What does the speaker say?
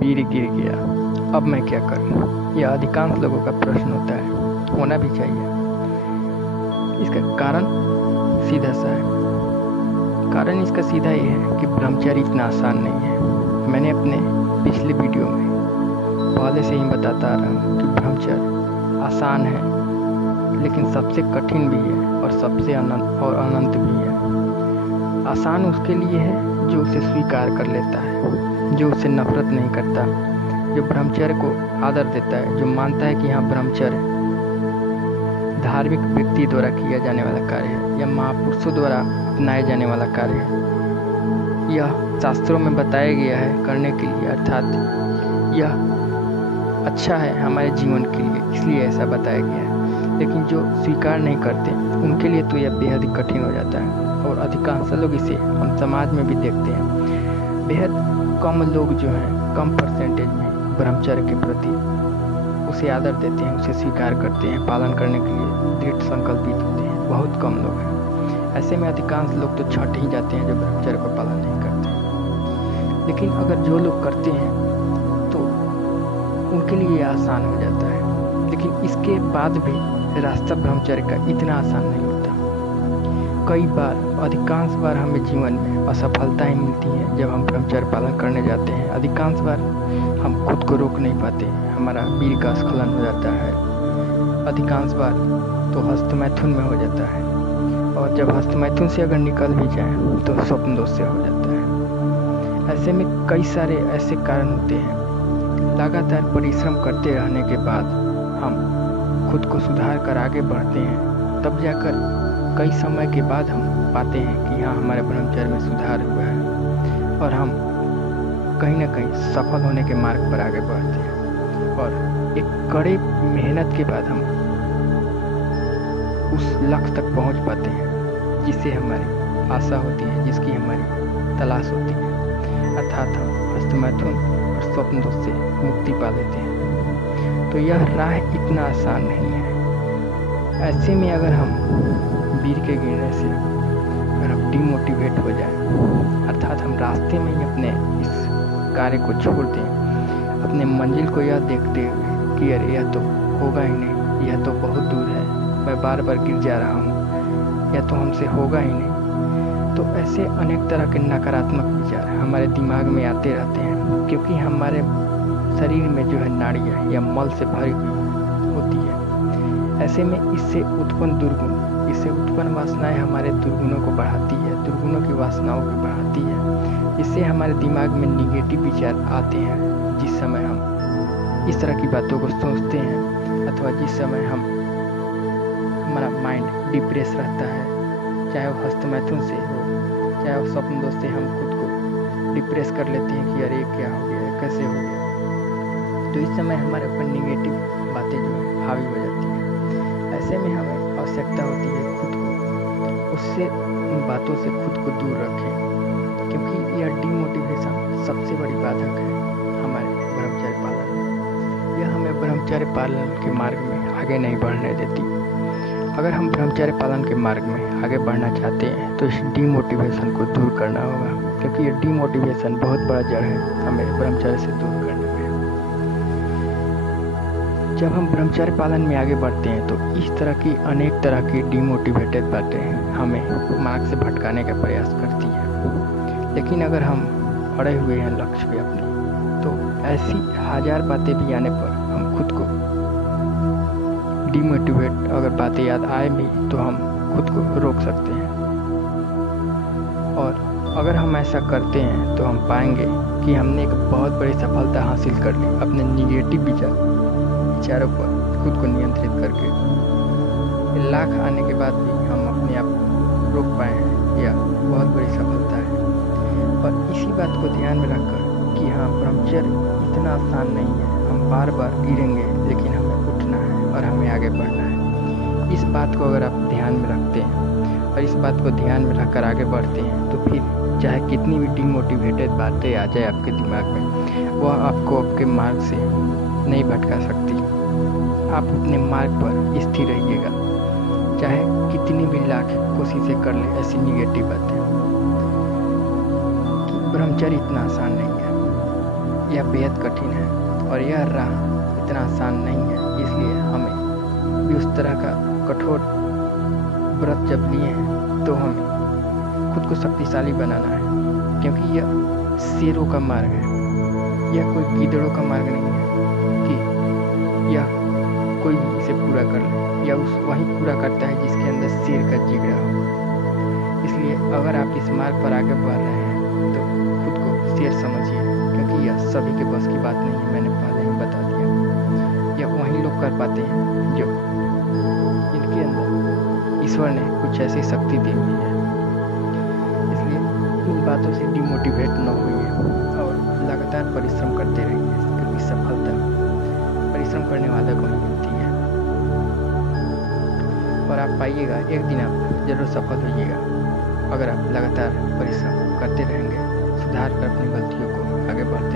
बीर गिर गया, अब मैं क्या करूं? यह अधिकांश लोगों का प्रश्न होता है, होना भी चाहिए। इसका कारण सीधा सा है। कारण इसका सीधा ये है कि ब्रह्मचर्य इतना आसान नहीं है। मैंने अपने पिछले वीडियो में पहले से ही बताता आ रहा हूँ कि ब्रह्मचर्य आसान है, लेकिन सबसे कठिन भी है और सबसे अनंत भी है। आसान उसके लिए है जो उसे स्वीकार कर लेता है, जो उसे नफरत नहीं करता, जो ब्रह्मचर्य को आदर देता है, जो मानता है कि हाँ, ब्रह्मचर्य धार्मिक व्यक्ति द्वारा किया जाने वाला कार्य है या महापुरुषों द्वारा अपनाए जाने वाला कार्य है। यह शास्त्रों में बताया गया है करने के लिए, अर्थात यह अच्छा है हमारे जीवन के लिए, इसलिए ऐसा बताया गया है। लेकिन जो स्वीकार नहीं करते उनके लिए तो यह बेहद ही कठिन हो जाता है। और अधिकांश लोग इसे हम समाज में भी देखते हैं। बेहद कम लोग जो हैं, कम परसेंटेज में ब्रह्मचर्य के प्रति उसे आदर देते हैं, उसे स्वीकार करते हैं, पालन करने के लिए दृढ़ संकल्पित होते हैं। बहुत कम लोग हैं। ऐसे में अधिकांश लोग तो छट ही जाते हैं जो ब्रह्मचर्य को पालन नहीं करते। लेकिन अगर जो लोग करते हैं तो उनके लिए यह आसान हो जाता है। लेकिन इसके बाद भी रास्ता ब्रह्मचर्य का इतना आसान नहीं होता। कई बार, अधिकांश बार हमें जीवन में असफलता ही मिलती है जब हम ब्रह्मचर्य पालन करने जाते हैं। अधिकांश बार हम खुद को रोक नहीं पाते, हमारा वीर का स्खलन हो जाता है। अधिकांश बार तो हस्तमैथुन में हो जाता है, और जब हस्तमैथुन से अगर निकल भी जाए तो स्वप्न दोष से हो जाता है। ऐसे में कई सारे ऐसे कारण होते हैं। लगातार परिश्रम करते रहने के बाद हम खुद को सुधार कर आगे बढ़ते हैं, तब जाकर कई समय के बाद हम पाते हैं कि हाँ, हमारे ब्रह्मचर्य में सुधार हुआ है और हम कहीं ना कहीं सफल होने के मार्ग पर आगे बढ़ते हैं। और एक कड़े मेहनत के बाद हम उस लक्ष्य तक पहुंच पाते हैं जिससे हमारी आशा होती है, जिसकी हमारी तलाश होती है। अर्थात हम हस्तमैथुन और स्वप्न दोष से मुक्ति पा लेते हैं। तो यह राह इतना आसान नहीं है। ऐसे में अगर हम वीर के गिरने से अगर हम डिमोटिवेट हो जाए, अर्थात हम रास्ते में ही अपने इस कार्य को छोड़ दें, अपने मंजिल को यह देखते हुए कि अरे यह तो होगा ही नहीं, यह तो बहुत दूर है, मैं बार बार गिर जा रहा हूँ, यह तो हमसे होगा ही नहीं, तो ऐसे अनेक तरह के नकारात्मक विचार हमारे दिमाग में आते रहते हैं। क्योंकि हमारे शरीर में जो है नाड़ियाँ या मल से भरी हुई होती है। ऐसे में इससे उत्पन्न वासनाएं हमारे दुर्गुणों को बढ़ाती है, दुर्गुणों की वासनाओं को बढ़ाती है। इससे हमारे दिमाग में निगेटिव विचार आते हैं। जिस समय हम इस तरह की बातों को सोचते हैं, अथवा जिस समय हमारा माइंड डिप्रेस रहता है, चाहे वो हस्तमैथुन से हो, चाहे वो स्वप्न दोष से, हम खुद को डिप्रेस कर लेते हैं कि अरे क्या हो गया, कैसे हो गया। तो इस समय हमारे ऊपर निगेटिव बातें जो है हावी हो जाती हैं। ऐसे में हमें आवश्यकता होती है खुद को उससे, उन बातों से खुद को दूर रखें, क्योंकि यह डिमोटिवेशन सबसे बड़ी बाधक है हमारे ब्रह्मचर्य पालन में। यह हमें ब्रह्मचर्य पालन के मार्ग में आगे नहीं बढ़ने देती। अगर हम ब्रह्मचर्य पालन के मार्ग में आगे बढ़ना चाहते हैं तो इस डिमोटिवेशन को दूर करना होगा, क्योंकि ये डिमोटिवेशन बहुत बड़ा जड़ है हमें ब्रह्मचर्य से दूर करने में। जब हम ब्रह्मचर्य पालन में आगे बढ़ते हैं तो इस तरह की अनेक तरह की डिमोटिवेटेड बातें हमें मार्ग से भटकाने का प्रयास करती हैं। लेकिन अगर हम अड़े हुए हैं लक्ष्य पे अपने, तो ऐसी हजार बातें भी आने पर हम खुद को डिमोटिवेट, अगर बातें याद आए भी तो हम खुद को रोक सकते हैं। और अगर हम ऐसा करते हैं तो हम पाएंगे कि हमने एक बहुत बड़ी सफलता हासिल कर ली अपने निगेटिव विचारों पर खुद को नियंत्रित करके। लाख आने के बाद भी हम अपने आप को रोक पाए हैं, यह बहुत बड़ी सफलता है। और इसी बात को ध्यान में रखकर कि हाँ, ब्रह्मचर्य इतना आसान नहीं है, हम बार बार गिरेंगे, लेकिन हमें उठना है और हमें आगे बढ़ना है। इस बात को अगर आप ध्यान में रखते हैं और इस बात को ध्यान में रखकर आगे बढ़ते हैं, तो फिर चाहे कितनी भी डिमोटिवेटेड बातें आ जाए आपके दिमाग में, वह आपको आपके मार्ग से नहीं भटका सकती। आप अपने मार्ग पर स्थिर रहिएगा, चाहे कितनी भी लाख कोशिशें कर ले ऐसी निगेटिव बातें। ब्रह्मचर्य इतना आसान नहीं है। यह बेहद कठिन है और यह राह इतना आसान नहीं है। इसलिए हमें भी उस तरह का कठोर व्रत जब लिए हैं तो हमें खुद को शक्तिशाली बनाना है, क्योंकि यह शेरों का मार्ग है, यह कोई गीदड़ों का मार्ग नहीं है कि यह कोई भी इसे पूरा कर ले। यह उस वही पूरा करता है जिसके अंदर शेर का जिगरा हो। इसलिए अगर आप इस मार्ग पर आगे बढ़ रहे हैं तो खुद को शेर समझिए, क्योंकि यह सभी के बस की बात नहीं है। मैंने पहले ही बता दिया, यह वही लोग कर पाते हैं जो इनके अंदर ईश्वर ने कुछ ऐसी शक्ति दी हुई है। इसलिए इन बातों से डिमोटिवेट न होइए और लगातार परिश्रम करते रहिए, क्योंकि सफलता परिश्रम करने वाले को ही मिलती है। और आप पाइएगा, एक दिन आप जरूर सफल होइएगा अगर आप लगातार परिश्रम करते रहेंगे, सुधार कर अपनी गलतियों को आगे बढ़